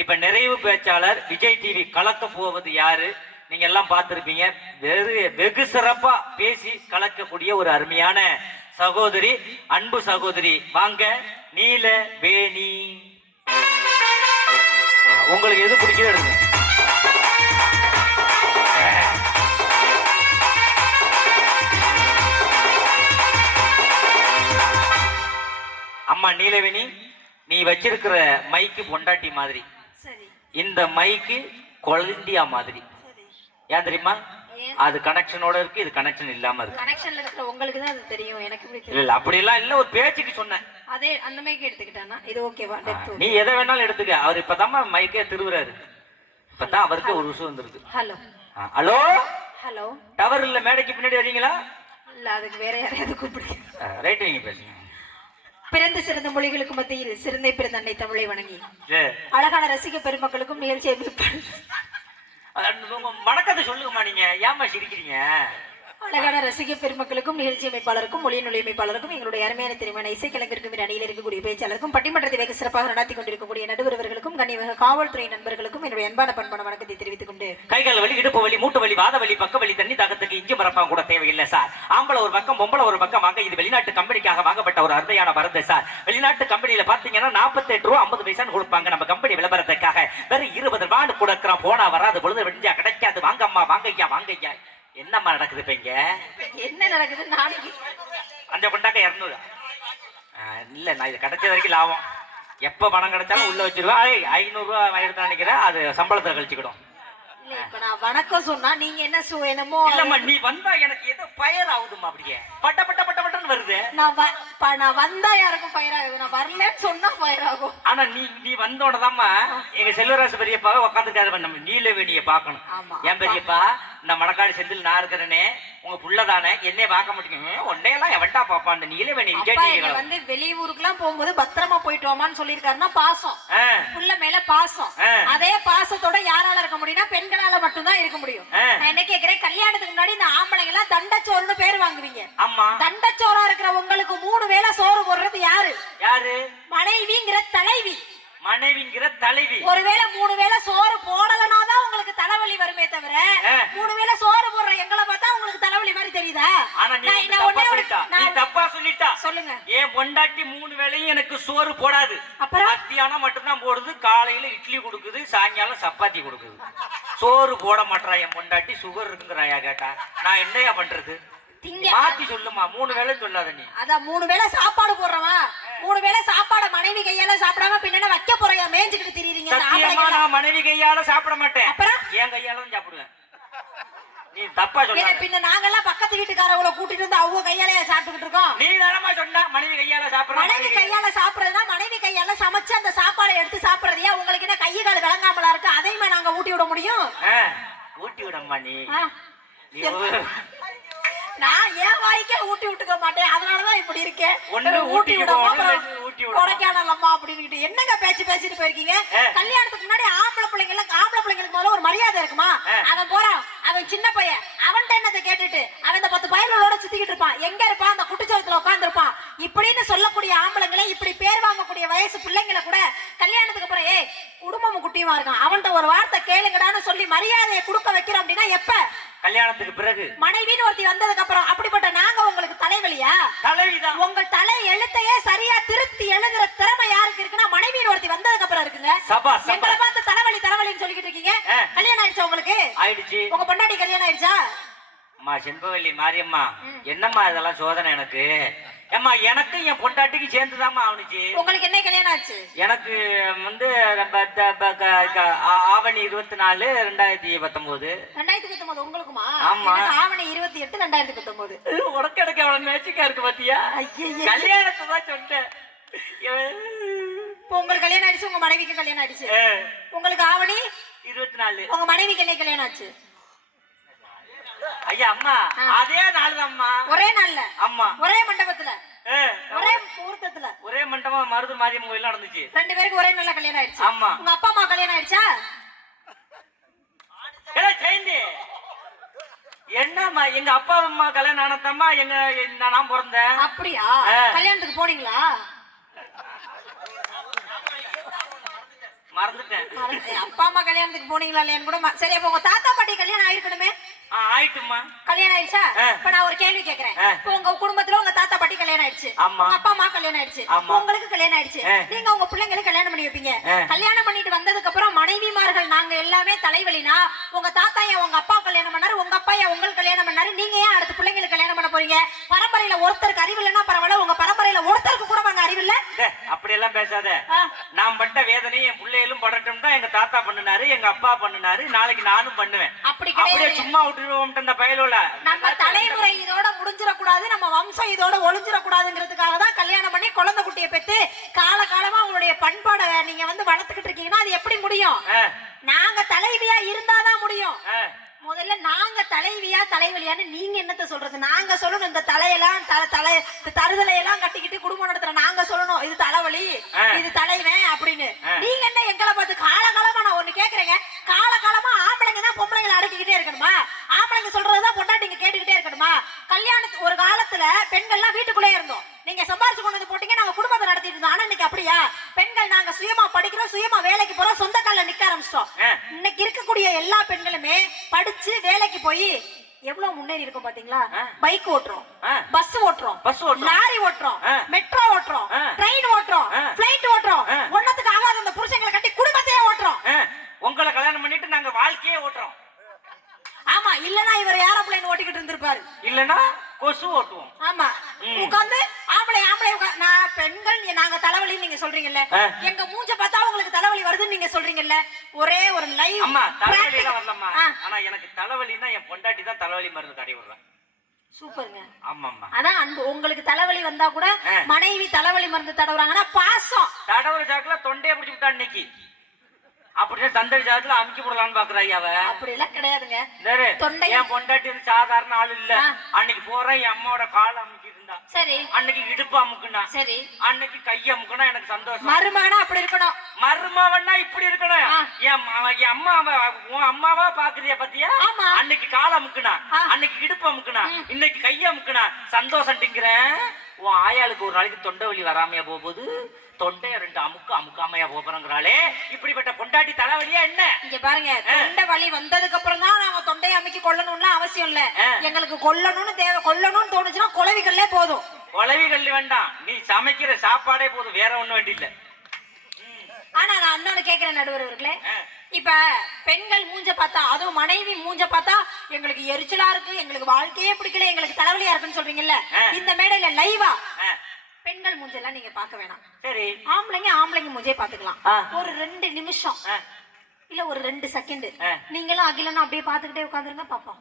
இப்ப நிறைவு பேச்சாளர் விஜய் டிவி கலக்க போவது யாரு? நீங்க எல்லாம் பார்த்திருப்பீங்க. வெகு சிறப்பா பேசி கலக்கக்கூடிய ஒரு அருமையான சகோதரி, அன்பு சகோதரி. வாங்க நீல வேணி. உங்களுக்கு எது பிடிக்குதோ எடுங்க. அம்மா நீலவேணி, நீ வச்சிருக்கிற மைக்கு பொண்டாட்டி மாதிரி, இந்த மைக்கு கொலண்டியா மாதிரி. ஏன் தெரியுமா? அது கனெக்ஷனோட இருக்கு, இது கனெக்ஷன் இல்லாம இருக்கு. கனெக்ஷன்ல இருக்கிற உங்களுக்கு தான் அது தெரியும், எனக்கு எப்படி தெரியும்? இல்ல அப்படி எல்லாம் இல்ல, ஒரு பேச்சுக்கு சொன்னேன். அதே அந்த மைக் எடுத்துக்கிட்டானா இது ஓகேவா? நீ எதை வேணாலும் எடுத்துக்க. அவர் இப்பதான் மைக்கே திருவுறாரு. இப்பதான் அவருக்கு ஒரு விஷயம் வந்திருக்கு. ஹலோ ஹலோ ஹலோ, டவர் இல்ல, மேடைக்கு பின்னாடி வரீங்களா? இல்ல, அதுக்கு வேற யாரையாவது கூப்பிடுங்க. ரைட், நீங்க பேசுங்க. பிறந்த சிறந்த மொழிகளுக்கு மத்தியில் சிறந்தை பிறந்த அன்னை தமிழை வணங்கி அழகான ரசிக பெருமக்களுக்கும் நிகழ்ச்சியை வணக்கத்தை சொல்லுங்கம்மா. நீங்க ஏமா சிரிக்கிறீங்க? அழகான ரசிக பெருமக்களுக்கும் நிகழ்ச்சி அமைப்பாளருக்கும் மொழி நொழி அமைப்பாளருக்கும் எங்களுடைய அருமையான திருமண இசைக்கலைஞருக்கும் அணியில் இருக்கக்கூடிய பேச்சாளருக்கும் பட்டிமன்றத்தை வெகு சிறப்பாக நடத்தி கொண்டிருக்கக்கூடிய நடுவர்களுக்கும் கண்ணியமிகு காவல்துறை நண்பர்களுக்கும் என்னுடைய அன்பான பண்பான வணக்கத்தை தெரிவித்துக் கொண்டு, கைகால் வலி, இடுப்பு வலி, மூட்டு வலி, வாத வலி, பக்க வலி, தண்ணி தாகத்துக்கு இஞ்சி மரப்பாங்க கூட தேவையில்லை சார். ஆம்பளை ஒரு பக்கம், பொம்பளை ஒரு பக்கம் வாங்க. இது வெளிநாட்டு கம்பெனிக்காக வாங்கப்பட்ட ஒரு அருமையான மருந்து சார். வெளிநாட்டு கம்பெனியில பாத்தீங்கன்னா 48 ரூபா 50 பைசான்னு கொடுப்பாங்க. நம்ம கம்பெனி விளம்பரத்துக்காக வெறும் 20 ரூபான்னு கொடுக்குறோம். போனா வராது, பொழுது வெடிஞ்சா கிடைக்காது. வாங்கம்மா, வாங்கய்யா, வாங்கய்யா. என்னம்மா நடக்குது இப்ப இங்க? என்ன நடக்குது? நாளைக்கு அந்த கொண்டாக்க 200 இல்ல, நான் இது கிடைச்ச வரைக்கும் லாபம். எப்ப பணம் கிடைச்சாலும் உள்ள வச்சிருவா. 500 ரூபா எடுத்து நினைக்கிறேன், அது சம்பளத்தை கழிச்சுக்கிடும். இப்ப நான் வணக்கம் சொன்னா நீங்க என்ன என்னமோ இல்லம்மா, நீ வந்தா எனக்கு ஏதோ பயர் ஆகுதுமா. அப்படியே பட்ட பட்ட பட்ட பட்டன்னு வருது. நான் வந்தா யாருக்கும் ஃபயர் ஆகுது, நான் வரலன்னு சொன்னா ஃபயர் ஆகும். ஆனா நீ வந்தோடதாம்மா எங்க செல்வராசு பெரியப்பாவை உட்காந்துருக்காரு. நம்ம நீலவேணியை பார்க்கணும். என் பெரியப்பா, இந்த மணக்காடு செந்தில் நான் இருக்கிறேனே, உங்க புள்ளதானே, என்னைய பார்க்க மாட்டேங்க. ஒன்னையெல்லாம் எவன்டா பாப்பா? அந்த நீலவேணி வந்து வெளியூருக்குலாம் போகும்போது பத்திரமா போயிட்டு வாமான்னு சொல்லியிருக்காருன்னா பாசம், புள்ள மேல பாசம். அதே பாசத்தோட யாரால இருக்க முடியும்னா பெண்களால மட்டும்தான் இருக்க முடியும். நான் என்ன கேக்குறேன், கல்யாணத்துக்கு முன்னாடி இந்த ஆம்பளைங்க எல்லாம் தண்டச்சோறுன்னு பேர் வாங்குவீங்க. தண்டச்சோறா இருக்கிற உங்களுக்கு 3 வேளை சோறு போடுறது யாரு? மனைவிங்கிற தலைவி. மனைவிங்கிற தலைவி. ஒருவேளை 3 வேளை சோறு போடலனாதான் உங்களுக்கு தலைவலி வருமே தவிர 3 வேளை சோறு போடுற எங்களை பார்த்தா உங்களுக்கு தலைவலி மாதிரி தெரியுதா? நீ தப்பா சொல்லிட்டா. சொல்லுங்க. ஏன் பொண்டாட்டி 3 வேளையும் எனக்கு சோறு போடாது. மத்தியானம் மட்டும்தான் போடுது. காலையில இட்லி கொடுக்குது, சாயங்காலம் சப்பாத்தி கொடுக்குது. சோறு போட மாட்டா என் பொண்டாட்டி. சுகர் இருக்குங்கிறாயா கேட்டா நான் என்னையா பண்றது? மாத்தி சொல்லுமா. 3 வேளை சொல்லாத நீ. அதான் 3 வேளை சாப்பாடு போடுறவன் 3 வேளை சாப்பாடு மனைவி கையால சாப்பிடாம பின்ன வைக்க போறியா? மேஞ்சுக்கிட்டு திரிறீங்க. சத்தியமா நான் மனைவி கையால சாப்பிட மாட்டேன். அப்புறம் என் கையால தான் சாப்பிடுவேன். நீ தப்பா சொல்ற. பின்ன நாங்கெல்லாம் பக்கத்து வீட்டுக்காரவங்கள கூட்டிட்டு வந்து அவங்க கையால சாப்பிட்டுக்கிட்டு இருக்கோம். நீ தானமா சொன்னா மனைவி கையால சாப்பிடுற. மனைவி கையால சாப்பிடுறதுனா மனைவி கையால சமைச்சு அந்த சாப்பாடை எடுத்து சாப்பிடுறதையா? உங்களுக்கு என்ன கை கால் விளங்காமலா இருக்கு? அதையுமே நாங்க ஊட்டி விட முடியும்? ஊட்டி விடம்மா. நீ நான் ஏன் வாய்க்கே ஊட்டி விட்டுக்க மாட்டேன், அதனாலதான் இப்படி இருக்கேன். ஊட்டி விடமா கொடைக்கானல் அம்மா அப்படின்னு என்னங்க பேச்சு பேசிட்டு போயிருக்கீங்க? கல்யாணத்துக்கு முன்னாடி ஆம்பளை பிள்ளைங்களுக்கு முதல்ல ஒரு மரியாதை இருக்குமா? அவன் போறான், அவன் சின்ன பையன், அவன்கிட்ட என்னத்தை கேட்டுட்டு அவன் இந்த 10 பையனோட சுத்திக்கிட்டு இருப்பான். எங்க இருப்பான்? அந்த குட்டிச்சவத்துல உட்கார்ந்து இருப்பான். இப்படின்னு சொல்லக்கூடிய ஆம்பளைங்களை, இப்படி பேர் வாங்கக்கூடிய வயசு பிள்ளைங்களை கூட கல்யாணத்துக்கு அப்புறம் குடும்பமும் குட்டியுமா இருக்கான், அவன்கிட்ட ஒரு வார்த்தை கேளுங்கடான்னு சொல்லி மரியாதையை கொடுக்க வைக்கிறோம். அப்படின்னா எப்ப? கல்யாணத்துக்கு பிறகு. மனைவின்னு ஒருத்தி வந்ததுக்கு அப்புறம். அப்படிப்பட்ட நாங்க உங்களுக்கு தலைவலியா? தலைவிதான். உங்க தலை எழுத்தையே சரியா திருத்தி எழுதுற திறமை யாருக்கு இருக்குன்னா மனைவின்னு ஒருத்தி வந்ததுக்கு அப்புறம் இருக்குங்க. எங்களை பார்த்து தலைவலி தலைவலின்னு சொல்லிக்கிட்டு இருக்கீங்க. கல்யாணம் ஆயிடுச்சா உங்களுக்கு? ஆயிடுச்சு. உங்க பொண்டாட்டி கல்யாணம் ஆயிடுச்சா? அம்மா செண்பவல்லி மாரியம்மா, என்னம்மா இதெல்லாம் சோதனை எனக்கு? ஏம்மா எனக்கு என் பொண்டாட்டிக்கு சேர்ந்துதாம்மா ஆவணுச்சு. உங்களுக்கு என்ன கல்யாணம் ஆச்சு? எனக்கு வந்து ஆவணி 24 2019. 2019 உங்களுக்குமா? ஆமா. ஆவணி 28 2019. உனக்கு எனக்கு அவ்வளவு மேட்சிக்கா இருக்கு பாத்தியா? கல்யாணத்தை தான் சொன்னேன். உங்களுக்கு கல்யாணம் ஆயிடுச்சு, உங்க மனைவிக்கு கல்யாணம் ஆயிடுச்சு. உங்களுக்கு ஆவணி 24. உங்க மனைவிக்கு என்ன கல்யாணம் ஆச்சு? ஐயா அம்மா அதே நாள் அம்மா. ஒரே நாள்ல? அம்மா ஒரே மண்டபத்துல, ஒரே முகூர்த்தத்துல, ஒரே மண்டபம் மருது மாரியம்மன் கோயில் நடந்துச்சு. 2 பேருக்கு ஒரே நாள்ல கல்யாணம் ஆயிடுச்சு. ஆமா. உங்க அப்பா அம்மா கல்யாணம் ஆயிடுச்சா? என்னம்மா எங்க அப்பா அம்மா கல்யாணம் ஆனதம்மா நான் பிறந்தேன். அப்படியா? கல்யாணத்துக்கு போனீங்களா? மறந்துட்டேன். அப்பா அம்மா கல்யாணத்துக்கு போனீங்களா இல்லையான்னு கூட சரி. அப்ப உங்க தாத்தா பாட்டி கல்யாணம் ஆயிருக்கணுமே. ஆயிட்டுமா. கல்யாணம் ஆயிடுச்சா? இப்ப நான் ஒரு கேள்வி கேக்குறேன். இப்ப உங்க குடும்பத்துல உங்க தாத்தா பாட்டி கல்யாணம் ஆயிடுச்சு, உங்க அப்பா அம்மா கல்யாணம் ஆயிடுச்சு, உங்களுக்கு கல்யாணம் ஆயிடுச்சு. நீங்க உங்க பிள்ளைங்களுக்கு கல்யாணம் பண்ணி வைப்பீங்க. கல்யாணம் பண்ணிட்டு வந்ததுக்கு அப்புறம் மனைவிமார்கள் நாங்க எல்லாமே தலைவலினா உங்க தாத்தா ஏன் உங்க அப்பா கல்யாணம் பண்ணாரு, உங்க அப்பா ஏன் உங்களுக்கு கல்யாணம் பண்ணாரு, நீங்க ஏன் அடுத்த பிள்ளைங்களுக்கு கல்யாணம் பண்ண போறீங்க? பரம்பரையில ஒருத்தருக்கு அறிவு இல்லைன்னா பரவாயில்ல, உங்க பரம்பரையில ஒருத்தருக்கு கூட வாங்க அறிவு இல்ல. அப்படி எல்லாம் பேசாத. நான் பட்ட வேதனை என் பிள்ளைகளும் படட்டும் தான். எங்க தாத்தா பண்ணுனாரு, எங்க அப்பா பண்ணுனாரு, நாளைக்கு நானும் பண்ணுவேன். அப்படியே சும்மா விட்டுருவோம் இந்த பயலோல. நம்ம தலைமுறை இதோட முடிஞ்சிடக்கூடாது, நம்ம வம்சம் இதோட ஒளிஞ்சிடக்கூடாதுங்கிறதுக்காக தான் கல்யாணம் பண்ணி குழந்தை குட்டியை பெற்று காலகாலமா உங்களுடைய பண்பாடை நீங்க வந்து வளர்த்துக்கிட்டு இருக்கீங்கன்னா அது எப்படி முடியும்? நாங்க தலைவியா இருந்தாதான் முடியும். முதல்ல நாங்க தலைவியா தலைவலியான்னு நீங்க என்னத்த சொல்றது? நாங்க சொல்லணும் இந்த தலையெல்லாம் தருதலையெல்லாம் கட்டிக்கிட்டு குடும்பம் நடத்துற நாங்க சொல்லணும் இது தலைவலி இது தலைவன் அப்படின்னு. நீங்க என்ன எங்களை பார்த்து காலகாலமா நான் ஒண்ணு கேக்குறேங்க, காலகாலமா ஆம்பளைங்க தான் பொம்பளைங்களை அடக்கிக்கிட்டே இருக்கணுமா? ஆம்பளைங்க சொல்றதுதான் பொண்டாட்டிங்க கேட்டுக்கிட்டே இருக்கணுமா? கல்யாணத்துக்கு ஒரு காலத்துல பெண்கள்லாம் வீட்டுக்குள்ளே இருந்தோம், நீங்க சம்பாரிச்சு கொண்டு வந்து போட்டீங்க, நாங்க குடும்பத்தை நடத்திட்டு இருந்தோம். ஆனா இன்னைக்கு அப்படியா? பெண்கள் நாங்க சுயமா படிக்கிறோம், சுயமா வேலைக்கு போறோம், சொந்த கால்ல நிக்க ஆரம்பிச்சிட்டோம். இன்னைக்கு இருக்கக்கூடிய எல்லா பெண்களுமே படிச்சு வேலைக்கு போய் எவ்வளவு முன்னேறி இருக்கும் பாத்தீங்களா? பைக் ஓட்டுறோம், பஸ் ஓட்டுறோம், லாரி ஓட்டுறோம், மெட்ரோ ஓட்டுறோம், ட்ரெயின் ஓட்டுறோம், பிளைட் ஓட்டுறோம். ஒன்னத்துக்கு ஆகாத அந்த புருஷங்களை கட்டி குடும்பத்தையே ஓட்டுறோம். உங்களை கல்யாணம் பண்ணிட்டு நாங்க வாழ்க்கையே ஓட்டுறோம். ஆமா, இல்லனா இவர் ஏரோப்ளேன் ஓட்டிக்கிட்டு இருந்திருப்பாரு, இல்லனா கொசு ஓட்டுவோம். ஆமா, உட்கார்ந்து ஆம்பளை நான் பெண்கள் நாங்க தலைவலி நீங்க சொல்றீங்கல்ல, எங்க மூஞ்ச பார்த்தா உங்களுக்கு தலைவலி வருதுன்னு நீங்க சொல்றீங்கல்ல. ஒரே ஒரு லைவ் அம்மா தலைவலி எல்லாம் வரலம்மா. ஆனா எனக்கு தலைவலினா என் பொண்டாட்டி தான் தலைவலி மருந்து கடை விடுறா. சூப்பர்ங்க. ஆமாம்மா. அதான் அன்பு. உங்களுக்கு தலைவலி வந்தா கூட மனைவி தலைவலி மருந்து தடவுறாங்கன்னா பாசம். தடவுற சாக்குல தொண்டையை பிடிச்சு விட்டா அன்னைக்கு அப்படியே தண்டை ஜாதத்துல அமுக்கி போடலான்னு பாக்குறா. அப்படி எல்லாம் கிடையாதுங்க. என் பொண்டாட்டி சாதாரண ஆள் இல்ல. அன்னைக்கு போறேன் என் அம்மாவோட காலை அமுக்கி இருந்தா, சரி, அன்னைக்கு இடுப்பு அமுக்குனா, சரி, அன்னைக்கு கைய அமுக்குனா எனக்கு சந்தோஷம். மருமகனா அப்படி இருக்கணும், மருமவன்னா இப்படி இருக்கணும். என் அம்மா உன் அம்மாவா பாக்குறிய பத்தியா? அன்னைக்கு காலை அமுக்குனா, அன்னைக்கு இடுப்பு அமுக்குனா, இன்னைக்கு கைய அமுக்குனா சந்தோஷம்ங்கிறேன். உன் ஆயாளுக்கு ஒரு நாளைக்கு தொண்டை வலி வராமையா போகுது, தொண்டைய ரெண்டு அமுக்காமையா போறோங்கிறாளே. இப்படிப்பட்ட பொண்டாட்டி தலைவலியா என்ன? இங்க பாருங்க, தொண்டை வலி வந்ததுக்கு அப்புறம் தான் நாங்க தொண்டையை அமுக்கி கொள்ளணும்னு அவசியம் இல்ல. எங்களுக்கு கொல்லணும்னு தோணுச்சுன்னா குளவிகள்லே போதும். குளவிகள் வேண்டாம், நீ சமைக்கிற சாப்பாடே போதும், வேற ஒண்ணும் வேண்டியில்ல. ஆனா நான் இன்னொன்னு கேக்குறேன் நடுவர் அவர்களே, இப்ப பெண்கள் மூஞ்ச பார்த்தா, அதுவும் மனைவி மூஞ்ச பார்த்தா எங்களுக்கு எரிச்சலா இருக்கு, எங்களுக்கு வாழ்க்கையே பிடிக்கல, எங்களுக்கு தலைவலியா இருக்குன்னு சொல்றீங்கல்ல, இந்த மேடையில லைவா பெண்கள் மூஞ்செல்லாம் நீங்க பார்க்க வேணாம். சரி, ஆம்பளைங்க மூஞ்சே பாத்துக்கலாம். ஒரு 2 நிமிஷம் இல்ல ஒரு 2 செகண்ட் நீங்களும் அகிலனும் அப்படியே பாத்துக்கிட்டே உட்காந்துருங்க பாப்போம்.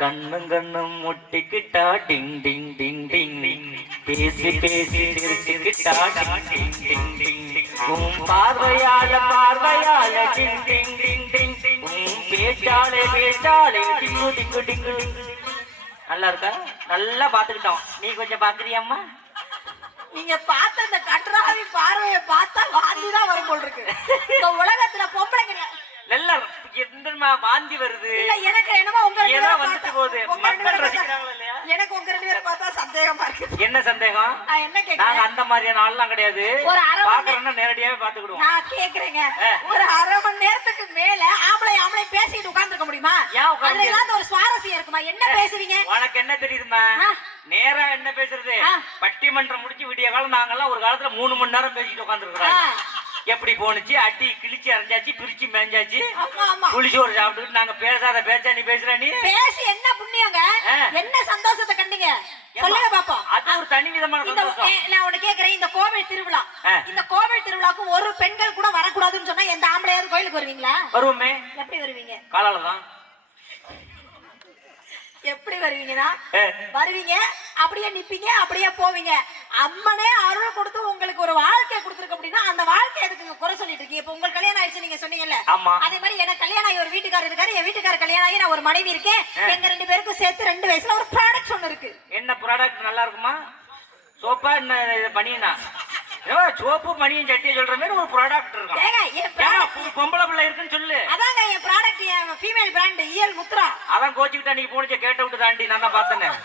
கண்ணும் முட்டிக்கிட்டா டிங் டிங் டிங் டிங், பேசி பேசி சிரிச்சுக்கிட்டா டிங் டிங் டிங் டிங், பார்வையால டிங் டிங் டிங் டிங் டிங், பேச்சாலே டிங்கு டிங்கு டிங்கு. நல்லா இருக்கா? நல்லா பாத்துக்கிட்டோம். நீ கொஞ்சம் பாக்குறியம்மா? நீங்க பார்த்த அந்த கட்டுராவி பார்வையை பார்த்தா வாந்தி தான் வரும் போல் இருக்கு. இந்த உலகத்துல பொம்பளைங்க நல்லா என்னமா வாந்தி வருது? இல்ல எனக்கு என்னமோ உங்க ரெண்டு பேரை வந்துட்டு போகுது. மக்கள் ரசிக்கிறாங்களா இல்லையா? எனக்கு உங்க ரெண்டு பேரை பார்த்தா சந்தேகமா இருக்கு. என்ன சந்தேகம்? நான் என்ன கேக்குறேன், நாங்க அந்த மாதிரியான ஆள்லாம் கிடையாது. ஒரு பாக்குறோம்னா நேரடியாவே பாத்துக்கிடுவோம். நான் கேக்குறேங்க, ஒரு அரை மணி நேரத்துக்கு மேல ஆம்பளை பேசிட்டு உட்கார்ந்திருக்க முடியுமா? அதுல ஏதாவது ஒரு சுவாரஸ்யம் இருக்குமா? என்ன பேசுவீங்க? உனக்கு என்ன தெரியுதுமா? நேரா என்ன பேசுறது? பட்டிமன்றம் முடிச்சு விடிய காலம் நாங்கெல்லாம் ஒரு காலத்துல 3 மணி நேரம் பேசிட்டு உட்கார்ந்துருக்கோம். எப்படி போனுச்சு, அடி கிழிச்சு அரைஞ்சாச்சு, பிரிச்சு மேஞ்சாச்சு, புளிச்சோறு சாப்பிட்டு நாங்க பேசாத பேச்சா நீ பேசுற? நீ பேசி என்ன புண்ணியங்க, என்ன சந்தோஷத்தை கண்டீங்க சொல்லுங்க பாப்போம். அது ஒரு தனி விதமான சந்தோஷம். நான் உனக்கு கேக்குறேன், இந்த கோவில் திருவிழா, இந்த கோவில் திருவிழாக்கு ஒரு பெண்கள் கூட வரக்கூடாதுன்னு சொன்னா எந்த ஆம்பளையாவது கோயிலுக்கு வருவீங்களா? வருவோமே. எப்படி வருவீங்க? காலாலதான். எப்படி வருவீங்கன்னா வருவீங்க, அப்படியே நிப்பீங்க, அப்படியே போவீங்க. அம்மனே அருள் கொடுத்து உங்களுக்கு ஒரு வாழ்க்கை கொடுத்துருக்கு அப்படின்னா அந்த வாழ்க்கை எதுக்கு குறை சொல்லிட்டு இருக்கீங்க? இப்ப உங்களுக்கு கல்யாணம் ஆயிடுச்சு நீங்க சொன்னீங்கல்ல, அதே மாதிரி எனக்கு கல்யாணம் ஆகி ஒரு வீட்டுக்காரர் இருக்காரு, என் வீட்டுக்காரர் கல்யாணம் ஆகி நான் ஒரு மனைவி இருக்கேன். எங்க 2 பேருக்கும் சேர்த்து 2 வயசுல ஒரு ப்ராடக்ட் ஒண்ணு இருக்கு. என்ன ப்ராடக்ட்? நல்லா இருக்குமா? சோப்பா என்ன பனியனா? சோப்பு பனியும் சட்டியை சொல்ற மாதிரி ஒரு ப்ராடக்ட் இருக்கும். பொம்பளை பிள்ளை இருக்குன்னு சொல்லு. அதாங்க என் ப்ராடக்ட், என் ஃபீமேல் பிராண்ட் இஎல் முத்ரா. அதான் கோச்சிக்கிட்ட நீங்க போனிச்ச கேட்ட விட்டு தாண்டி நான் தான் பார்த்தேன்.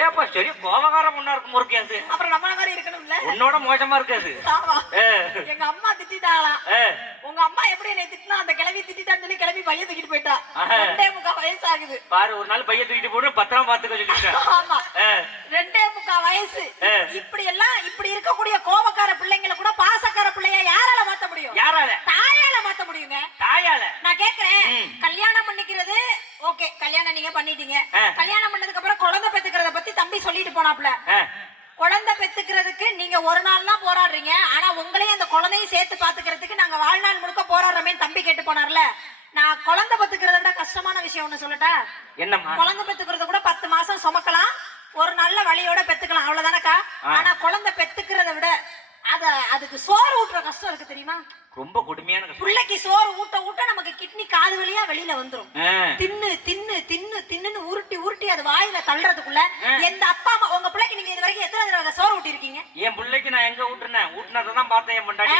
ஏப்பா சரி கோபகார பொண்ணா இருக்கும் முறுக்கு அது. அப்புறம் நம்மள மாதிரி இருக்கணும்ல. உன்னோட மோசமா இருக்காது. ஆமா. எங்க அம்மா திட்டிட்டாங்களாம். உங்க அம்மா எப்படி என்னை திட்டினா அந்த கிளவி திட்டிட்டான்னு சொல்லி கிளவி பையன் தூக்கிட்டு போயிட்டா. 2.5 வயசு ஆகுது. பாரு ஒரு நாள் பையன் தூக்கிட்டு போடு பத்திரமா பாத்துக்க சொல்லிட்டேன். ஆமா. 2.5 வயசு. இப்படி இருக்கக்கூடிய கோபக்கார பிள்ளைங்களை கூட பாசக்கார பிள்ளைய யாரால மாத்த முடியும்? யாரால? தாயால மாத்த முடியுங்க. தாயால. நான் கேக்குறேன், கல்யாணம் பண்ணிக்கிறது ஓகே, கல்யாணம் நீங்க பண்ணிட்டீங்க. கல்யாணம் பண்ணதுக்கு அப்புறம் குழந்தை பெத்துக்கிறத பத்தி தம்பி சொல்லிட்டு போனாப்ல. குழந்தை பெத்துக்கிறதுக்கு நீங்க ஒரு நாள் தான் போராடுறீங்க, ஆனா உங்களையும் அந்த குழந்தையும் சேர்த்து பாத்துக்கிறதுக்கு நாங்க வாழ்நாள் முழுக்க போராடுறோமே தம்பி கேட்டு போனார்ல. நான் குழந்தை பெத்துக்கிறத விட கஷ்டமான விஷயம் ஒண்ணு சொல்லட்டா? என்னம்மா? குழந்தை பெத்துக்கிறது கூட 10 மாசம் சுமக்கலாம், ஒரு நல்ல வழியோட பெத்துக்கலாம், அவ்வளவுதானக்கா. ஆனா குழந்தை பெத்துக்கிறத விட அதுக்கு சோறு ஊட்டுற கஷ்டம் இருக்கு தெரியுமா? ரொம்ப கொடுமையான கஷ்டம். பிள்ளைக்கு சோறு ஊட்ட ஊட்ட நமக்கு கிட்னி காது வழியா வெளியில வந்துரும். தின்னு தின்னு தின்னு தின்னு உருட்டி உருட்டி அது வாயில தள்ளுறதுக்குள்ள எந்த அப்பா அம்மா உங்க பிள்ளைக்கு நீங்க இது வரைக்கும் எத்தனை தடவை சோறு ஊட்டி இருக்கீங்க? என் பிள்ளைக்கு நான் எங்க ஊட்டுனேன்? ஊட்டினதான் பார்த்தேன் என் பொண்டாட்டி.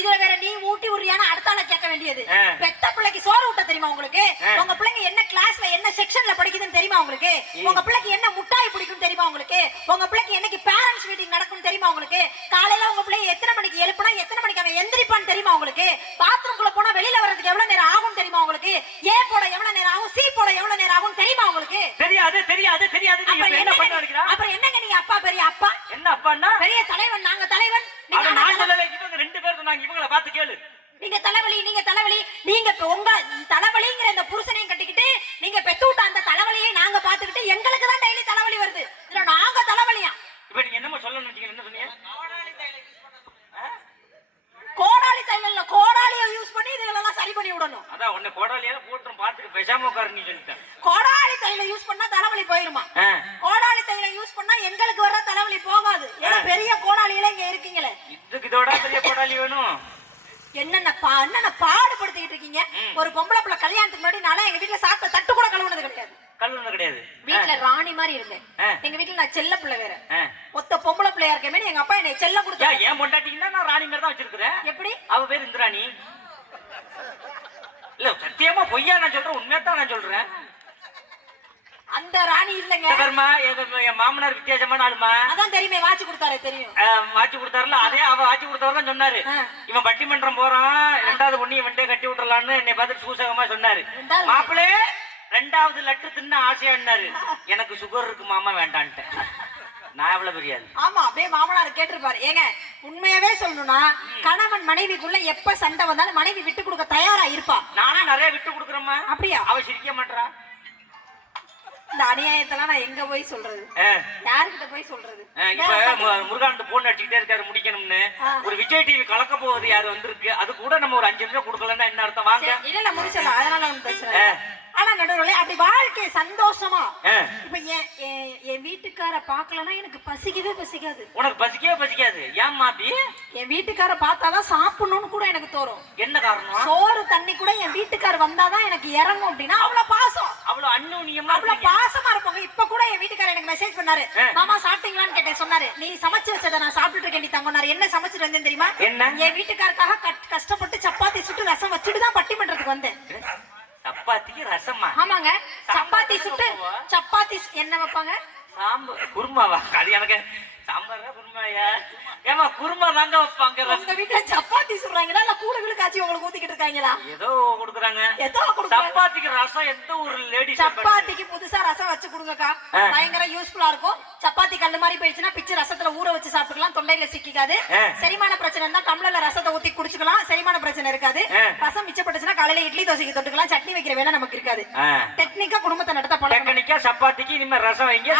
இதுல வேற நீ ஊட்டி உரியானா அடுத்தால கேட்க வேண்டியது. பெத்த பிள்ளைக்கு சோறு ஊட்ட தெரியுமா உங்களுக்கு? உங்க பிள்ளைங்க என்ன கிளாஸ்ல என்ன செக்ஷன்ல படிக்குதுன்னு தெரியுமா உங்களுக்கு? உங்க பிள்ளைக்கு என்ன முட்டாய் பிடிக்கும் தெரியுமா உங்களுக்கு? உங்க பிள்ளைக்கு என்னைக்கு பேரண்ட்ஸ் மீட்டிங் நடக்கும் தெரியுமா உங்களுக்கு? காலையில உங்க பிள்ளை எத்தனை மணிக்கு எழுப்புனா எத்தனை மணிக்கு அவன் எந்திரிப்பான்னு தெரியுமா உங்களுக்கு? பாத்ரூம்குள்ள போனா வெளியில வர்றதுக்கு எவ்வளவு நேரம் ஆகும் தெரியுமா உங்களுக்கு? ஏ போட எவ்வளவு நேரம் ஆகும், சி போட எவ்வளவு நேரம் ஆகும் தெரியுமா உங்களுக்கு? தெரியாது தெரியாது தெரியாது. நீங்க என்ன பண்ணுவீங்க? அப்புறம் என்னங்க நீங்க அப்பா பெரிய அப்பா? என்ன அப்பான்னா? பெரிய தலைவன், நாங்க தலைவன். நீங்க நான் சொல்லல, இவங்க ரெண்டு பேர் சொன்னாங்க, இவங்கள பார்த்து கேளு. நீங்க தலைவலி நீங்க தலைவலி, நீங்க உங்க தலைவலிங்கிற இந்த புருஷனையும் கட்டிக்கிட்டு நீங்க பெத்து விட்ட அந்த தலைவலியை நாங்க பாத்துக்கிட்டு எங்களுக்கு தான் டெய்லி தலைவலி வருது. இல்ல நாங்க தலைவலியா? இப்ப நீங்க என்னமோ சொல்லணும்னு வச்சீங்க, என்ன சொன்னீங்க? கோடாலி தைலம் இல்ல, கோடாலியை யூஸ் பண்ணி இதெல்லாம் சரி பண்ணி விடணும். அதான் உன்னை கோடாலியால போட்டுரும் பாத்துட்டு பேசாம உட்காரு நீ சொல்லிட்டேன். கோடாலி தைலம் யூஸ் பண்ணா தலைவலி போயிருமா? கோடாலி தைலம் யூஸ் பண்ணா எங்களுக்கு வர தலைவலி போகாது. ஏன்னா பெரிய கோடாலியில இங்க இருக்கீங்களே. இதுக்கு இதோட பெரிய கோடாலி வேணும். என்னென்ன பாடுபடுத்திட்டு இருக்கீங்க? ஒரு பொம்பளை பிள்ளை கல்யாணத்துக்கு முன்னாடி நாளா எங்க வீட்டுல சாப்பிட்ட தட்டு கூட கழுவுனது கிடையாது. கழுவுனது கிடையாது. வீட்டுல ராணி மாதிரி இருந்தேன். எங்க வீட்டுல நான் செல்ல பிள்ளை வேற, ஒத்த பொம்பளை பிள்ளையா இருக்கேன். எங்க அப்பா என்னை செல்ல கொடுத்தா. ஏன் பொண்டாட்டிங்கன்னா நான் ராணி மாதிரி தான் வச்சிருக்கிறேன். எப்படி? அவ பேர் இந்திராணி. இல்ல சத்தியமா பொய்யா நான் சொல்றேன், உண்மையாத்தான் நான் சொல்றேன். அந்த ராணி இல்லங்க. என் மாமனார் வித்தியாசமான ஆளுமா. அதான் தெரியுமே, வாட்சி கொடுத்தாரு தெரியும். வாட்சி கொடுத்தாருல, அதே அவ வாட்சி கொடுத்தவர் தான் சொன்னாரு. இவன் பட்டிமன்றம் போறான், 2வது பொண்ணு இவன்ட்டே கட்டி விட்டுறலான்னு என்னை பார்த்து சூசகமா சொன்னாரு. மாப்பிள்ளை 2வது லட்டு தின்ன ஆசையான்னாரு. எனக்கு சுகர் இருக்கு மாமா வேண்டான்ட்டு. நான் எவ்வளவு பெரியாது. ஆமா, அப்படியே மாமனார் கேட்டிருப்பாரு. ஏங்க உண்மையாவே சொல்லணும்னா கணவன் மனைவிக்குள்ள எப்ப சண்டை வந்தாலும் மனைவி விட்டு கொடுக்க தயாரா இருப்பா. நானும் நிறைய விட்டு கொடுக்குறேம்மா. அப்படியா? அவ சிரிக்க மாட்டா. இந்த அநியாயத்தெல்லாம் நான் எங்க போய் சொல்றது? யாருக்கிட்ட போய் சொல்றது? இப்ப முருகானந்த் போன் அடிச்சுக்கிட்டே இருக்காரு முடிக்கணும்னு. ஒரு விஜய் டிவி கலக்க போகுது யாரு வந்திருக்கு, அது கூட நம்ம ஒரு 5 நிமிஷம் கொடுக்கலன்னா என்ன அர்த்தம்? வாங்க. இல்ல முடிச்சலாம், அதனால ஒன்றும் பிரச்சனை இல்லை. ஆனா நடுவுல அப்படி வாழ்க்கை சந்தோஷமா. இப்ப என் வீட்டுக்கார பாக்கலன்னா எனக்கு பசிக்கவே பசிக்காது. உனக்கு பசிக்கவே பசிக்காது? ஏன் மாப்பி? என் வீட்டுக்கார பார்த்தாதான் சாப்பிடணும்னு கூட எனக்கு தோணும். என்ன காரணம்? சோறு தண்ணி கூட என் வீட்டுக்கார வந்தாதான் எனக்கு இறங்கும். அப்படின்னா அவ்வளவு பாசம், அவ்வளவு அந்யோன்யமா, அவ்வளவு பாசமா இருப்பாங்க. இப்ப கூட என் வீட்டுக்கார எனக்கு மெசேஜ் பண்ணாரு, மாமா சாப்பிட்டீங்களான்னு கேட்டேன். சொன்னாரு, நீ சமைச்சு வச்சதை நான் சாப்பிட்டுட்டு இருக்கேன். நீ தங்கனாரு. என்ன சமைச்சிட்டு வந்தேன் தெரியுமா? என்ன? என் வீட்டுக்காரக்காக கஷ்டப்பட்டு சப்பாத்தி சுட்டு ரசம் வச்சுட்டு தான் பட்டிமன்றத்துக்கு வந்தேன். சப்பாத்திக்கு ரசமா? ஆமாங்க, சப்பாத்தி சுட்டு சப்பாத்தி என்ன வைப்பாங்க? சாம்பார் குருமாவா? அது எனக்கு சாம்பாரா குருமாயா? ஏமா குருமா தாங்க வைப்பாங்க. உங்க வீட்டுல சப்பாத்தி சுடுறாங்களா இல்ல கூழுகளுக்கு காய்ச்சி உங்களுக்கு ஊத்திக்கிட்டு இருக்காங்களா? ஏதோ கொடுக்குறாங்க. ஏதோ கொடுக்குறாங்க. சப்பாத்திக்கு ரசம் எந்த ஒரு லேடி சப்பாத்திக்கு புதுசா ரசம் வச்சு கொடுங்கக்கா, பயங்கர யூஸ்ஃபுல்லா இருக்கும். சப்பாத்தி கல்லு மாதிரி போயிடுச்சுன்னா பிச்சு ரசத்துல ஊற வச்சு சாப்பிட்டுக்கலாம், தொண்டையில சிக்காது. செரிமான பிரச்சனை இருந்தா டம்ளர்ல ரசத்தை ஊத்தி குடிச்சுக்கலாம், செரிமான பிரச்சனை இருக்காது. ரசம் மிச்சப்பட்டுச்சுன்னா காலையில இட்லி தோசைக்கு தொட்டுக்கலாம், சட்னி வைக்கிற வேலை நமக்கு இருக்காது. டெக்னிக்கா குடும்பத்தை நடத்த பழக்கம். டெக்னிக்கா சப்பாத்திக்கு இனிமே ரசம் வைங்க.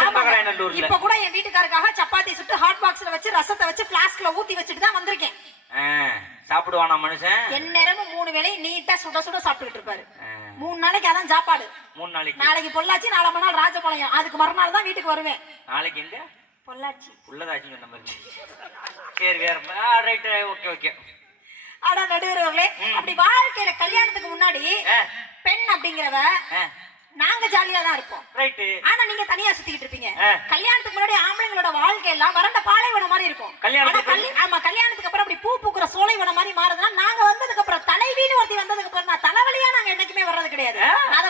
இப்ப கூட என் வீட்டுக்காரக்காக சப்பாத்தி சுட்டு ஹாட் பாக்ஸ்ல வச்சு ரசத்தை வச்சு பிளாஸ்க்ல ஊத்தி வச்சுட்டு தான் வந்திருக்கேன். சாப்பிடுவானா மனுஷன்? எந்நேரமும் 3 வேளையும் நீட்டா சுட சுட சாப்பிட்டுட்டு இருப்பாரு. 3 நாளைக்கு அதான் சாப்பாடு. 3 நாளைக்கு. நாளைக்கு பொள்ளாச்சி, நாளை மறுநாள் ராஜபாளையம். அதுக்கு மறுநாள் தான் வீட்டுக்கு வருவேன். நாளைக்கு எங்க? பொள்ளாச்சி. உள்ளதாச்சு சொன்ன மாதிரி. சரி வேற. Right, okay okay. ஆனா நடுவர்களே, அப்படி வாழ்க்கையில கல்யாணத்துக்கு முன்னாடி பெண் அப்படிங்கிறவ நாங்க ஜாலியா தான் இருப்போம். ரைட். ஆனா நீங்க தனியா சுத்திட்டு இருப்பீங்க. கல்யாணத்துக்கு முன்னாடி ஆம்பளைங்களோட வாழ்க்கை எல்லாம் வறண்ட பாலைவனம் மாதிரி இருக்கும். ஆமா, கல்யாணத்துக்கு அப்புறம் அப்படி பூ பூக்குற சோலைவனம் மாதிரி மாறுதுன்னா நாங்க வந்ததுக்கு அப்புறம் தலைவின்னு ஒருத்தி வந்ததுக்கு அப்புறம் நான் தலைவலியா நாங்க என்னைக்குமே வர்றது கிடையாது. அதை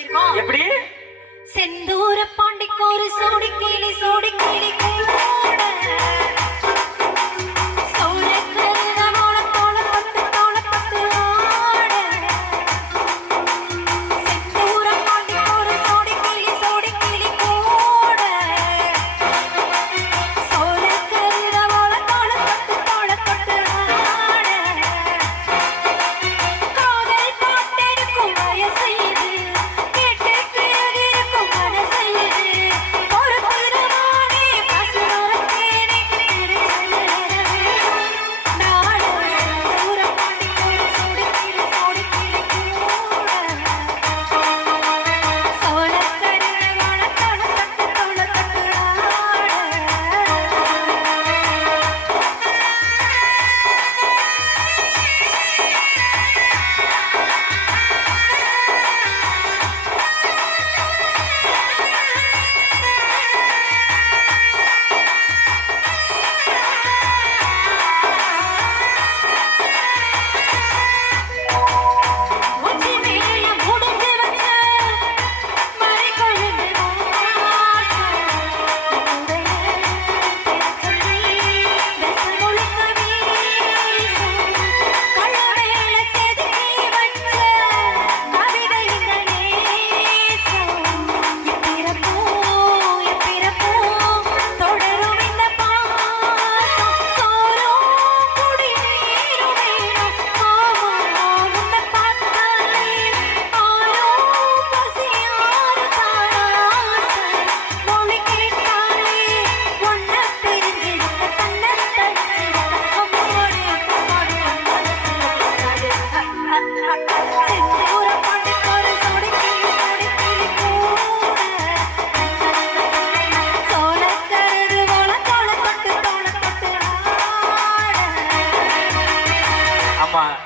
எப்படி இருக்கும்? எப்படி? செந்தூர பாண்டிக்கு ஒரு சோடி கிளி கூட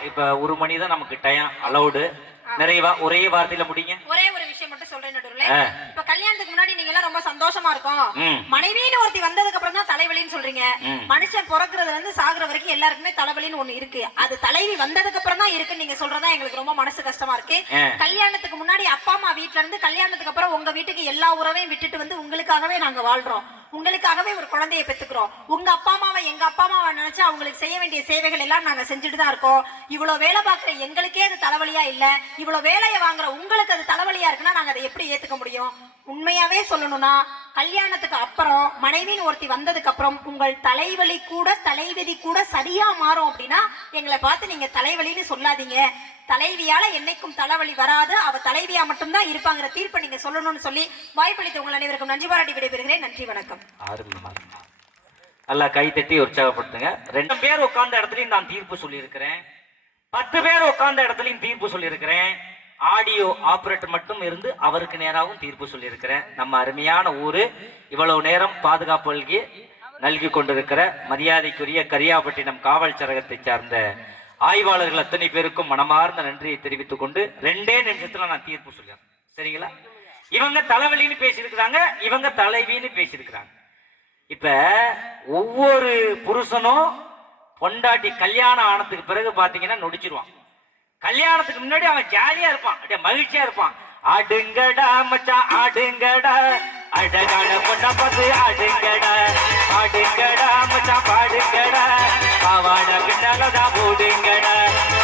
இப்ப ஒரு மணி தான் நமக்கு டைம் அலௌடு. நிறைவா ஒரே வார்த்தையில முடிங்க. ஒரே ஒரு விஷயம் மட்டும் சொல்றேன் நடுவுல. இப்ப கல்யாணத்துக்கு முன்னாடி நீங்க எல்லாம் ரொம்ப சந்தோஷமா இருக்கும். மனைவின்னு ஒருத்தி வந்ததுக்கு அப்புறம் தான் தலைவலின்னு சொல்றீங்க. மனுஷன் பிறக்கிறதுல இருந்து சாகுற வரைக்கும் எல்லாருக்குமே தலைவலின்னு ஒண்ணு இருக்கு. அது தலைவி வந்ததுக்கு அப்புறம் தான் இருக்குன்னு நீங்க சொல்றதா எங்களுக்கு ரொம்ப மனசு கஷ்டமா இருக்கு. கல்யாணத்துக்கு முன்னாடி அப்பா அம்மா வீட்டுல இருந்து கல்யாணத்துக்கு அப்புறம் உங்க வீட்டுக்கு எல்லா உறவையும் விட்டுட்டு வந்து உங்களுக்காகவே நாங்க வாழ்றோம். உங்களுக்காகவே ஒரு குழந்தையை பெத்துக்கிறோம். உங்க அப்பா அம்மாவை எங்க அப்பா அம்மாவை நினைச்சு அவங்களுக்கு செய்ய வேண்டிய சேவைகள் எல்லாம் நாங்க செஞ்சுட்டு தான் இருக்கோம். இவ்வளவு வேலை பார்க்குற எங்களுக்கே அது தலைவலியா இல்ல, இவ்வளவு வேலையை வாங்குற உங்களுக்கு அது தலைவலியா இருக்குன்னா நாங்க அதை எப்படி ஏத்துக்க முடியும்? உண்மையாவே சொல்லணும்னா கல்யாணத்துக்கு அப்புறம் மனைவின்னு ஒருத்தி வந்ததுக்கு அப்புறம் உங்கள் தலைவலி கூட தலைவிதி கூட சரியா மாறும் அப்படின்னா எங்களை பார்த்து நீங்க தலைவலின்னு சொல்லாதீங்க. தலைவியால என்னைக்கும் தலைவலி வராது, அவ தலைவியா மட்டும்தான் இருப்பாங்கிற தீர்ப்பை நீங்க சொல்லணும்னு சொல்லி வாய்ப்பளித்த உங்கள் அனைவருக்கும் நன்றி பாராட்டி விடைபெறுகிறேன். நன்றி, வணக்கம். நல்லா கை தட்டி உற்சாகப்படுத்துங்க. 2 பேர் உட்கார்ந்த இடத்துலயும் நான் தீர்ப்பு சொல்லி இருக்கிறேன். 10 பேர் உட்கார்ந்த இடத்துலயும் தீர்ப்பு சொல்லி இருக்கிறேன். ஆடியோ ஆபரேட்டர் மட்டும் இருந்து அவருக்கு நேராகவும் தீர்ப்பு சொல்லி இருக்கிறேன். நம்ம அருமையான ஊரு இவ்வளவு நேரம் பாதுகாப்பு நல்கி கொண்டிருக்கிற மரியாதைக்குரிய கரியாப்பட்டினம் காவல் சரகத்தை சார்ந்த ஆய்வாளர்கள் அத்தனை பேருக்கும் மனமார்ந்த நன்றியை தெரிவித்துக் கொண்டு 2 நிமிஷத்துல நான் தீர்ப்பு சொல்றேன். சரிங்களா? இவங்க தலைவலின்னு பேசியிருக்கிறாங்க, இவங்க தலைவின்னு பேசியிருக்கிறாங்க. இப்ப ஒவ்வொரு புருஷனும் பொண்டாட்டி கல்யாணம் ஆனதுக்கு பிறகு பாத்தீங்கன்னா நொடிச்சிருவான். கல்யாணத்துக்கு முன்னாடி அவன் ஜாலியா இருப்பான், அப்படியே மகிழ்ச்சியா இருப்பான். ஆடுங்கடா மச்சான் ஆடுங்கடா, அழகான பொண்ணா பார்த்து ஆடுங்கடா, பாடுங்கடா மச்சான் பாடுங்கடா, பாவாட பின்னாலதான் போடுங்கடா.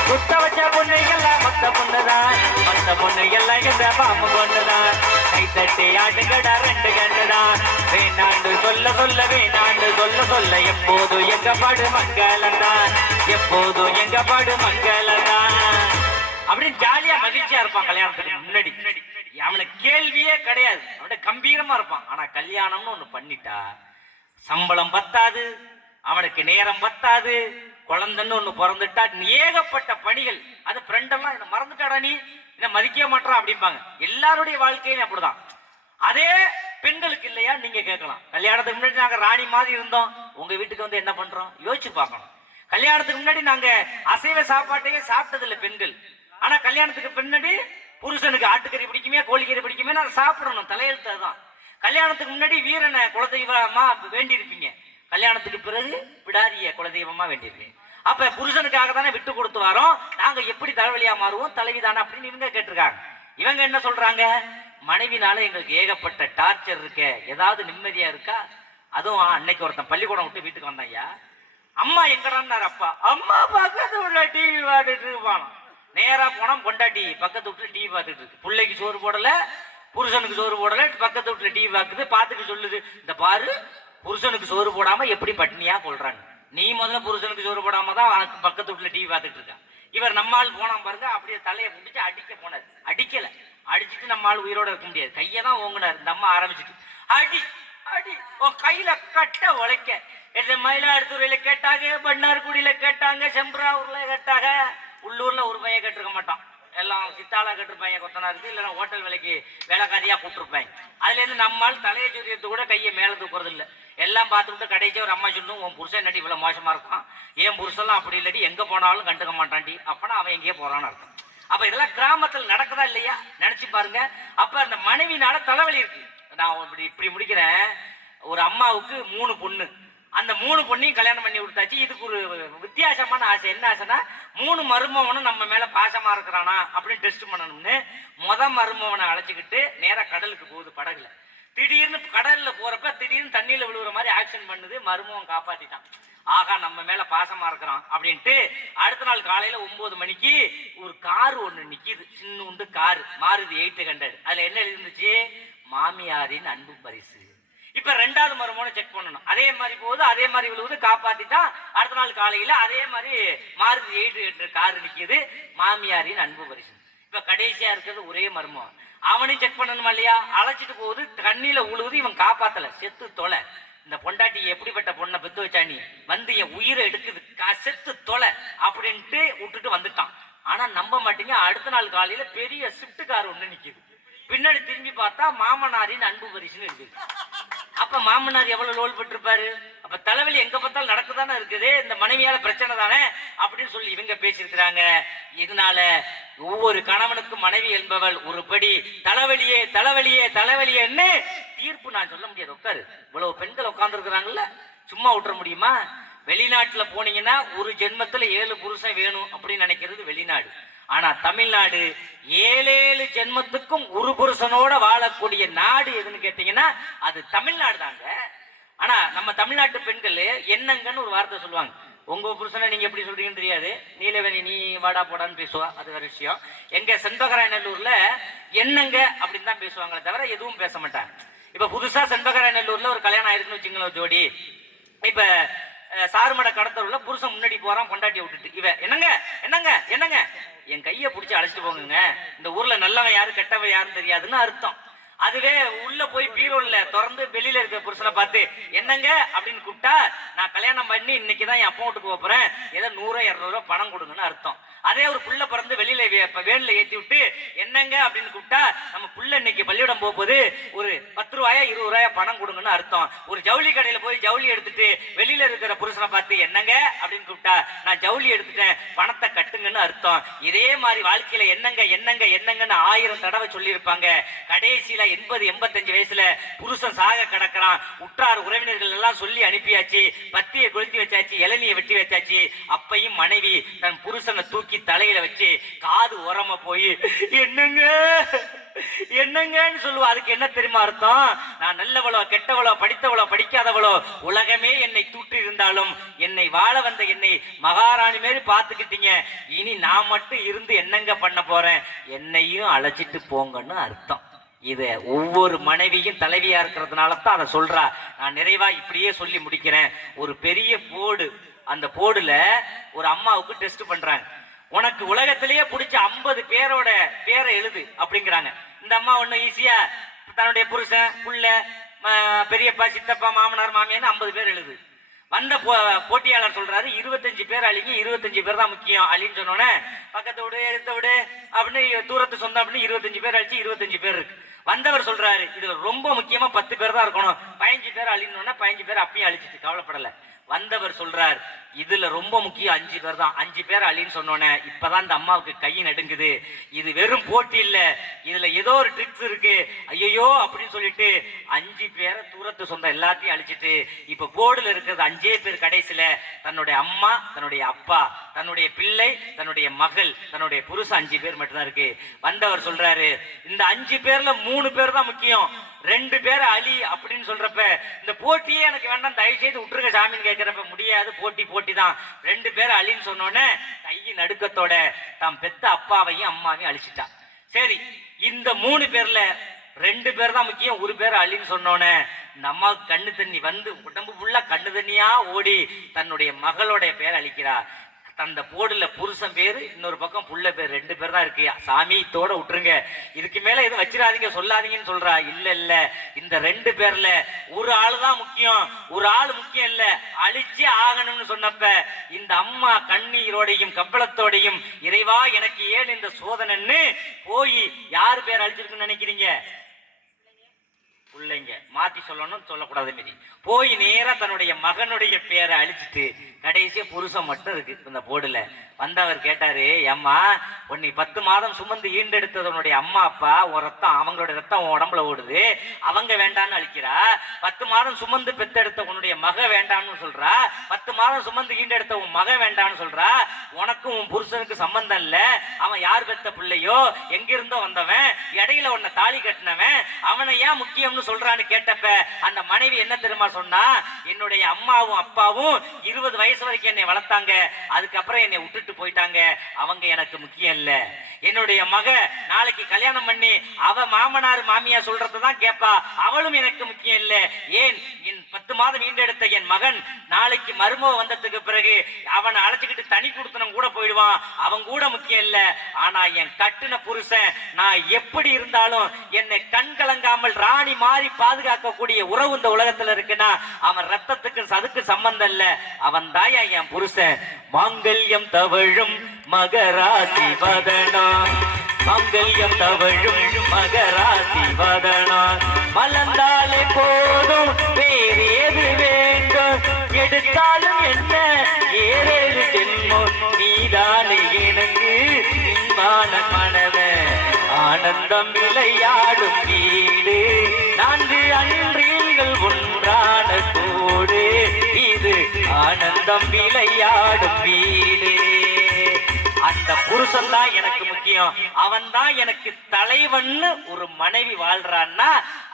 குத்த வச்ச பொண்ணு எல்லாம் மத்த பொண்ணுதான், மத்த பொண்ணு எல்லாம் இந்த பாம்பு பொண்ணுதான். கை தட்டி ஆடுங்கடா 2 கண்ணுதான், வேணாண்டு சொல்ல சொல்ல வேணாண்டு சொல்ல சொல்ல எப்போதும் எங்க பாடு மங்களந்தான், எப்போதும் எங்க பாடு மங்களந்தான் அப்படின்னு ஜாலியா மகிழ்ச்சியா இருப்பான். கல்யாணத்துக்கு முன்னாடி அவனுக்கு கேள்வியே கிடையாது, அவன் கம்பீரமா இருப்பான். ஆனா கல்யாணம்னு ஒண்ணு பண்ணிட்டா சம்பளம் பத்தாது, அவனுக்கு நேரம் பத்தாது, குழந்தைன்னு ஒண்ணு பிறந்துட்டா ஏகப்பட்ட பணிகள். அது ஃப்ரெண்டெல்லாம் என்ன மறந்துட்டாடா நீ என்ன மதிக்க மாட்டான் அப்படிம்பாங்க. எல்லாருடைய வாழ்க்கையிலும் அப்படிதான். அதே பெண்களுக்கு இல்லையா? நீங்க கேட்கலாம், கல்யாணத்துக்கு முன்னாடி நாங்க ராணி மாதிரி இருந்தோம், உங்க வீட்டுக்கு வந்து என்ன பண்றோம் யோசிச்சு பார்க்கணும். கல்யாணத்துக்கு முன்னாடி நாங்க அசைவ சாப்பாட்டையே சாப்பிட்டதில்லை பெண்கள். ஆனா கல்யாணத்துக்கு பின்னாடி புருஷனுக்கு ஆட்டுக்கறி பிடிக்குமே கோழிக்கறி பிடிக்குமே நான் சாப்பிடணும், தலையெழுத்து தான். கல்யாணத்துக்கு முன்னாடி வீரனை குலதெய்வமா வேண்டி இருப்பீங்க, கல்யாணத்துக்கு பிறகு பிடாரிய குலதெய்வமா வேண்டியிருப்பீங்க. அப்ப புருஷனுக்காக தானே விட்டு கொடுத்து வரோம், நாங்க எப்படி தலைவலியா மாறுவோம் தலைவிதானே அப்படின்னு இவங்க கேட்டிருக்காங்க. இவங்க என்ன சொல்றாங்க, மனைவினால எங்களுக்கு ஏகப்பட்ட டார்ச்சர் இருக்க, ஏதாவது நிம்மதியா இருக்கா? அதுவும் அன்னைக்கு ஒருத்தன் பள்ளிக்கூடம் விட்டு வீட்டுக்கு வந்தாயா, அம்மா எங்கடான்னாரு அப்பா. அம்மா பக்கத்து வீட்டுல டிவி பார்த்துட்டு இருப்பான். நேரா போனா பொண்டாட்டி பக்கத்து வீட்டுல டிவி பார்த்துட்டு இருக்கு. பிள்ளைக்கு சோறு போடல, புருஷனுக்கு சோறு போடல, பக்கத்து வீட்டுல டிவி பார்க்குது. பார்த்துட்டு சொல்லுது, இந்த பாரு புருஷனுக்கு சோறு போடாம எப்படி பட்னியா கொள்றாங்க. நீ முதல்ல புருஷனுக்கு சோறு போடாம தான் பக்கத்து வீட்டுல டிவி பார்த்துட்டு இருக்கான். இவர் நம்மால் போனா பாருங்க, அப்படியே தலையை முடிச்சு அடிக்க போனார். அடிக்கல, அடிச்சுட்டு நம்மால் உயிரோட இருக்க முடியாது, கையை தான் ஓங்கினார். இந்த அம்மா ஆரம்பிச்சுட்டு அடி அடி கையில கட்ட உழைக்க. மயிலாடுதுறையில கேட்டாங்க, பண்ணார்குடியில கேட்டாங்க, செம்பராவூர்ல கேட்டாங்க. உள்ளூர்ல ஒரு பையன் கேட்டிருக்க மாட்டான், எல்லாம் சித்தாளா கேட்டிருப்பாங்க, கொத்தனாருக்கு இல்லைன்னா ஹோட்டல் வேலைக்கு வேலைக்காரியா கூப்பிட்டுருப்பாங்க. அதுல இருந்து நம்மால் தலையை சொரியத்து கூட கையை மேல தூக்குறது இல்லை. எல்லாம் பார்த்துக்கிட்டு கடைசியா ஒரு அம்மா சொல்லும், உன் புருஷன் என்னடி இவ்வளவு மோசமா இருக்கான், ஏன் புருஷன்லாம் அப்படி இல்லாட்டி எங்க போனாலும் கண்டுக்க மாட்டான்டி, அப்பனா அவன் எங்கேயே போறான்னு அர்த்தம். அப்ப இதெல்லாம் கிராமத்தில் நடக்குதா இல்லையா நினைச்சு பாருங்க. அப்ப அந்த மனைவினால தலைவலி இருக்கு. நான் இப்படி முடிக்கிறேன். ஒரு அம்மாவுக்கு 3 பொண்ணு, அந்த 3 பொண்ணையும் கல்யாணம் பண்ணி விட்டாச்சு. இதுக்கு ஒரு வித்தியாசமான ஆசை. என்ன ஆசைன்னா, 3 மருமவனும் நம்ம மேல பாசமா இருக்கிறானா அப்படின்னு டெஸ்ட் பண்ணணும்னு மருமவனை அழைச்சிக்கிட்டு நேரா கடலுக்கு போகுது படகுல. திடீர்னு கடல்ல போறப்ப திடீர்னு தண்ணியில விழுவுற மாதிரி ஆக்ஷன் பண்ணுது. மருமவன் காப்பாத்திட்டான். ஆகா நம்ம மேல பாசமா இருக்கிறான் அப்படின்ட்டு அடுத்த நாள் காலையில 9 மணிக்கு ஒரு கார் ஒண்ணு நிக்குது, சின்ன கார், மாருதி 800. அதுல என்ன எழுதிருந்துச்சு, மாமியாரின் அன்பு பரிசு. இப்ப 2வது மருமகனை செக் பண்ணணும். அதே மாதிரி போகுது, அதே மாதிரி விழுவுது, காப்பாத்திட்டா. அடுத்த நாள் காலையில அதே மாதிரி மாருதி 800 கார் நிக்குது, மாமியாரின் அன்பு பரிசு. இப்ப கடைசியா இருக்கிறது ஒரே மருமகன், அவனையும் செக் பண்ணணுமா இல்லையா? அழைச்சிட்டு போகுது, கண்ணில உழுவுது, இவன் காப்பாத்தல, செத்து தொலை. இந்த பொண்டாட்டி எப்படிப்பட்ட பொண்ணை பெத்து வச்சா நீ, வந்து என் உயிரை எடுக்குது, செத்து தொலை அப்படின்ட்டு விட்டுட்டு வந்துட்டான். ஆனா நம்ப மாட்டீங்க, அடுத்த நாள் காலையில பெரிய ஸ்விஃப்ட் கார் ஒண்ணு நிக்குது. பின்னாடி திரும்பி பார்த்தா மாமனாரின் அன்பு பரிசுன்னு இருக்குது. அப்ப மாமனார் எவ்வளவு லோல் பட்டிருப்பாரு. அப்ப தலைவலி எங்க பார்த்தாலும் நடக்குதானே இருக்குது, இந்த மனைவியால பிரச்சனை தானே அப்படின்னு சொல்லி இவங்க பேசியிருக்கிறாங்க. இதனால ஒவ்வொரு கணவனுக்கும் மனைவி என்பவள் ஒருபடி தலைவலியே தலைவலியே தலைவலியேன்னு தீர்ப்பு நான் சொல்ல முடியாது. உட்காரு, இவ்வளவு பெண்கள் உட்கார்ந்து இருக்கிறாங்கல்ல, சும்மா விட்டுற முடியுமா? வெளிநாட்டுல போனீங்கன்னா ஒரு ஜென்மத்துல 7 புருஷன் வேணும் அப்படின்னு நினைக்கிறது வெளிநாடு. ஆனா தமிழ்நாடு 7 ஜென்மத்துக்கும் ஒரு புருஷனோட வாழக்கூடிய நாடு எதுன்னு கேட்டீங்கன்னா அது தமிழ்நாடு தாங்க. ஆனா நம்ம தமிழ்நாட்டு பெண்கள் என்னங்கன்னு ஒரு வார்த்தை சொல்லுவாங்க. உங்க புருஷனை நீங்க எப்படி சொல்றீங்கன்னு தெரியாது, நீலவேணி நீ வாடா போடான்னு பேசுவா, அது வேற விஷயம். எங்க செண்பகராயநல்லூர்ல என்னங்க அப்படின்னு தான் பேசுவாங்களே தவிர எதுவும் பேச மாட்டாங்க. இப்ப புதுசா செண்பகராயநல்லூர்ல ஒரு கல்யாணம் ஆயிருக்குன்னு வச்சுங்களேன் ஜோடி. இப்ப சாருமட கடத்தூர்ல புருஷன் முன்னாடி போறான் பொண்டாட்டியை விட்டுட்டு, இவ என்னங்க என்னங்க என்னங்க என் கையை பிடிச்சி அழைச்சிட்டு போங்க, இந்த ஊர்ல நல்லவன் யாரு கெட்டவன் யாருன்னு தெரியாதுன்னு அர்த்தம். அதுவே உள்ள போய் பீரோல்ல திறந்து வெளியில இருக்க புருஷனை பார்த்து என்னங்க அப்படின்னு கூப்பிட்டா, நான் கல்யாணம் பண்ணி இன்னைக்குதான் என் அப்பா வீட்டுக்கு போறேன், ஏதோ 100-200 பணம் கொடுங்கன்னு அர்த்தம். அதே ஒரு புள்ள பிறந்து வெளியில வேன்ல ஏத்தி விட்டு என்னங்க அப்படின்னு கூப்பிட்டா, நம்ம புள்ள இன்னைக்கு பள்ளியிடம் போகுது, ஒரு 10 ரூபாயா 20 ரூபாயா பணம் கொடுங்கன்னு அர்த்தம். ஒரு ஜவுளி கடையில போய் ஜவுளி எடுத்துட்டு வெளியில இருக்கிற புருஷனை பார்த்து என்னங்க அப்படின்னு கூப்பிட்டா, நான் ஜவுளி எடுத்துட்டேன் பணத்தை கட்டுங்கன்னு அர்த்தம். இதே மாதிரி வாழ்க்கையில என்னங்க என்னங்க என்னங்கன்னு 1000 தடவை சொல்லி இருப்பாங்க. கடைசியில 80-85 வயசுல புருஷன் சாக கிடக்கிறான். உற்றார் உறவினர்கள் எல்லாம் சொல்லி அனுப்பியாச்சு, பத்தியை கொளுத்தி வச்சாச்சு, இளநியை வெட்டி வச்சாச்சு. அப்பையும் மனைவி தன் புருஷனை தூக்கி தலையில வச்சு காது உரமா போய் என்னங்க என்னங்கன்னு சொல்லுவா. அதுக்கு என்ன தெரியுமா அர்த்தம்? நான் நல்லவளோ கெட்டவளோ படித்தவளோ படிக்காதவளோ உலகமே என்னை தூற்றி இருந்தாலும் என்னை வாழ வந்த என்னை மகாராணி மாரி பார்த்துக்கிட்டீங்க, இனி நான் மட்டும் இருந்து என்னங்க பண்ண போறேன், என்னையும் அழைச்சிட்டு போங்கன்னு அர்த்தம். இது ஒவ்வொரு மனைவியும் தலைவியா இருக்கிறதுனால தான் அதை சொல்றா. நான் நிறைவா இப்படியே சொல்லி முடிக்கிறேன். ஒரு பெரிய போர்டு, அந்த போர்டுல ஒரு அம்மாவுக்கு டெஸ்ட் பண்றாங்க. உனக்கு உலகத்திலேயே பிடிச்ச 50 பேரோட பேரை எழுது அப்படிங்கிறாங்க. இந்த அம்மா ஒண்ணு ஈஸியா தன்னுடைய புருஷன் புள்ள பெரியப்பா சித்தப்பா மாமனார் மாமியான்னு 50 பேர் எழுது. வந்த போட்டியாளர் சொல்றாரு 25 பேர் அழிங்க, 25 பேர் தான் முக்கியம் அழின்னு சொன்னோன்னே பக்கத்தை விடு எடுத்த விடு அப்படின்னு தூரத்து சொந்தம் அப்படின்னு 25 பேர் அழிச்சு 25 பேர் இருக்கு. வந்தவர் சொல்றாரு இதுல ரொம்ப முக்கியமா 10 பேர் தான் இருக்கணும், 15 பேர் அழினோன்னா 15 பேர் அப்பயும் அழிச்சிட்டு கவலைப்படல. வந்தவர் சொல்றார் இதுல ரொம்ப முக்கியம் 5 பேர் தான். 5 பேர் அழின்னு சொன்னோன்னே இப்பதான் இந்த அம்மாவுக்கு கை நடுங்குது. இது வெறும் போட்டி இல்ல, இதுல ஏதோ ஒரு ட்ரிக்ஸ் இருக்கு. ஐயோ அப்படின்னு சொல்லிட்டு 5 பேரை தூரத்து சொந்தம் எல்லாத்தையும் அழிச்சிட்டு இப்ப போர்டுல இருக்கிறது 5 பேர். கடைசியில தன்னுடைய அம்மா, தன்னுடைய அப்பா, தன்னுடைய பிள்ளை, தன்னுடைய மகள், தன்னுடைய புருஷன் 5 பேர் மட்டும்தான் இருக்கு. வந்தவர் சொல்றாரு, இந்த 5 பேர்ல 3 பேர் தான் முக்கியம், 2 பேர் அழி அப்படின்னு சொல்றப்ப இந்த போட்டியே எனக்கு வேண்டாம், தயவு செய்து விட்டுருங்க சாமின்னு கேட்கிறப்ப முடியாது, போட்டி தான், 2 பேர் அழின்னு சொன்னோன்னே கையின் நடுக்கத்தோட தாம் பெத்த அப்பாவையும் அம்மாவையும் அழிச்சிட்டான். சரி, இந்த 3 பேர்ல 2 பேர் தான் முக்கியம், 1 பேர் அழின்னு சொன்னோன்னே இந்த அம்மாவுக்கு கண்ணு தண்ணி வந்து உடம்பு ஃபுல்லா கண்ணு தண்ணியா ஓடி தன்னுடைய மகளுடைய பேர் அழிக்கிறா. அந்த போர்டுல புருஷன் பேரு, இன்னொரு பக்கம் புள்ள பேர், 2 பேர் தான் இருக்கு. சாமி தோட விட்டுருங்க, இதுக்கு மேல எதுவும் வச்சிடாதீங்க, சொல்லாதீங்கன்னு சொல்றா. இல்ல இந்த 2 பேர்ல ஒரு ஆளு தான் முக்கியம், ஒரு ஆள் முக்கியம் இல்ல, அழிச்சே ஆகணும்னு சொன்னப்ப இந்த அம்மா கண்ணீரோடையும் கம்பளத்தோடையும் இறைவா எனக்கு ஏன் இந்த சோதனைன்னு போய் யாரு பேர் அழிச்சிருக்குன்னு நினைக்கிறீங்க? பிள்ளைங்க மாத்தி சொல்லணும், சொல்லக்கூடாது மீதி. போய் நேரா தன்னுடைய மகனுடைய பேரை அழிச்சிட்டு கடைசியா புருஷன் மட்டும் இருக்கு இந்த போர்டுல. வந்தவர் கேட்டாரு, அம்மா உன்னை 10 மாதம் சுமந்து ஈண்டெடுத்ததனுடைய அம்மா அப்பா உன் ரத்தம், அவங்களோட ரத்தம் உன் உடம்புல ஓடுது, அவங்க வேண்டான்னு அழிக்கிறா. 10 மாதம் சுமந்து பெத்தெடுத்த உன்னுடைய மக வேண்டான்னு சொல்றா, 10 மாதம் சுமந்து ஈண்டெடுத்த உன் மக வேண்டான்னு சொல்றா. உனக்கும் உன் புருஷனுக்கு சம்பந்தம் இல்ல, அவன் யார் பெத்த பிள்ளையோ எங்கிருந்தோ வந்தவன், இடையில உன்னை தாலி கட்டினவன், அவனை ஏன் முக்கியம்னு சொல்றான்னு கேட்டப்ப அந்த மனைவி என்ன தெரியுமா சொன்னா, என்னுடைய அம்மாவும் அப்பாவும் 20 வயசு வரைக்கும் என்னை வளர்த்தாங்க, அதுக்கப்புறம் என்னை விட்டுட்டு போயிட்டாங்க, அவங்க எனக்கு முக்கியம் இல்ல. என்னுடைய மக நாளைக்கு கல்யாணம் பண்ணி அவ மாமனார் மாமியா சொல்றதுதான் கேட்பா, அவளும் எனக்கு முக்கியம் இல்ல. ஏன் என் 10 மாதம் ஈண்டெடுத்த என் மகன் நாளைக்கு மருமக வந்ததுக்கு பிறகு அவனை அழைச்சுக்கிட்டு தனி கொடுத்தனும் கூட போயிடுவான், அவன் கூட முக்கியம் இல்ல. ஆனா என் கட்டுன புருஷன் நான் எப்படி இருந்தாலும் என்னை கண் கலங்காமல் ராணி மாறி பாதுகாக்கக்கூடிய உறவு இந்த உலகத்துல இருக்குன்னா அவன் ரத்தத்துக்கு சதுக்கு சம்பந்தம் இல்ல, அவன் தாயா என் புருஷன். மாங்கல்யம் தவழும் மகராசி வதனா, மாங்கல்யம் தவழும் மகராசி வதனா, மலர்ந்தாலே போதும் வேறு ஏது வேண்டும், எடுத்தாலும் என்ன 7 ஜென்மம் நீதானே எனக்கு இன்பான கணவன், ஆனந்தம் விளையாடும் வீடு, 4 அன்றில்கள் ஒன்றான கூடு, இது ஆனந்தம் விளையாடும் வீடு. அந்த புருஷன் தான் எனக்கு முக்கியம், அவன் தான் எனக்கு தலைவன்னு ஒரு மனைவி வாழ்றான்னா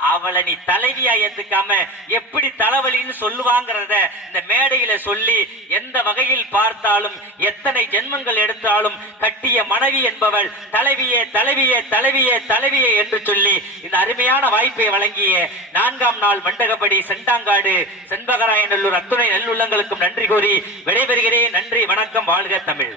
அவளை நீ தலைவியா ஏத்துக்காம எப்படி தலைவலின்னு சொல்லுவாங்கிறத இந்த மேடையில சொல்லி எந்த வகையில் பார்த்தாலும் எத்தனை ஜென்மங்கள் எடுத்தாலும் கட்டிய மனைவி என்பவள் தலைவியே தலைவியே தலைவியே தலைவியே என்று சொல்லி இந்த அருமையான வாய்ப்பை வழங்கிய 4ஆம் நாள் மண்டகப்படி செண்டாங்காடு செண்பகராயநல்லூர் அத்துணை நல்லுள்ளங்களுக்கும் நன்றி கூறி விடைபெறுகிறேன். நன்றி, வணக்கம், வாழ்க தமிழ்.